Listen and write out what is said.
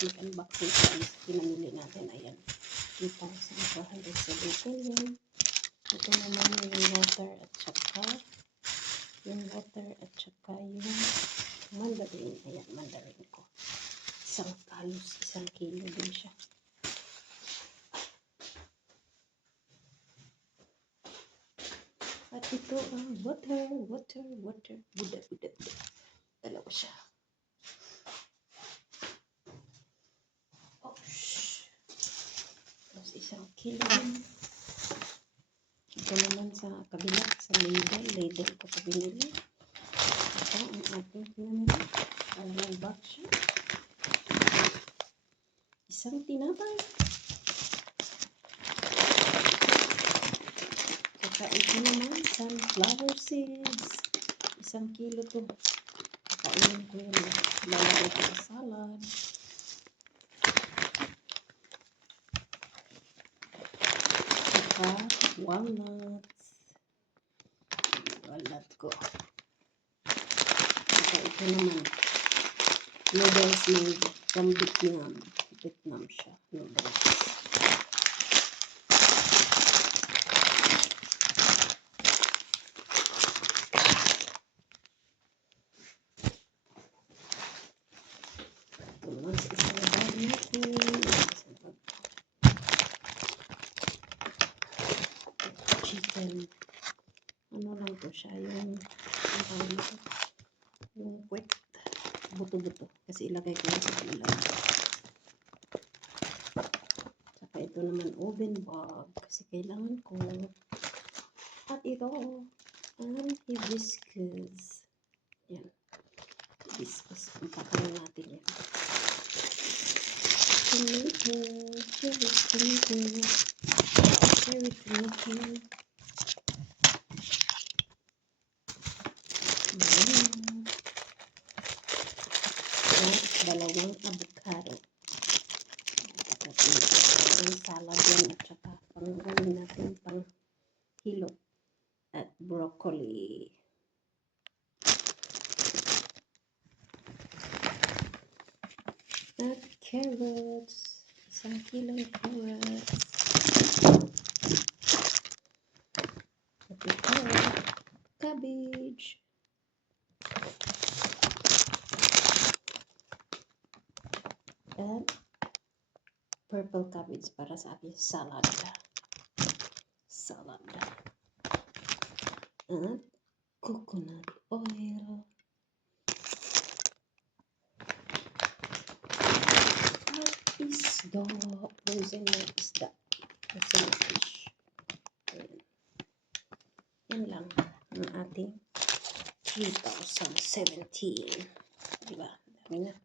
mag-unboxing sa pinamili natin. Ayan. 2,407 yan. Ito naman yung water at saka yung mandarin. Ayan, mandarin ko. Isang kilo din siya. At ito ang water. Buda. Dalawa siya. Tapos isang kilo din. Ito naman sa kabila, sa ladle ko pa binili. Ito ang ating pinamili. Alang box siya. Isang tinapay. Saka ito naman, sunflower seeds. 1 kilo to. Kainin ko yun. Lalagay ko sa salad. Saka walnuts. Walnut ko. Saka ito naman. Noodles from Vietnam. Vietnam siya. Noodles. Ito naman sa isang bag natin. Chicken. Ano lang to siya. Yung wet. Buto-buto. Kasi ilagay ko sa ulam. Saka ito naman oven bag. Kasi kailangan ko. At ito ang hibiscus. Yan. Hibiscus. Pagkakaroon natin yan. Cherry tomato. Dalawang avocado. Ang salad yan at saka pang-gawin natin pang hilo at broccoli. At carrots. 1 kilong carrots. At ito, cabbage. At purple cabbage para sa aking salad. At coconut oil. At isda. Frozen na isda. Frozen fish. Yan lang ang ating 2017. Diba? Dami na.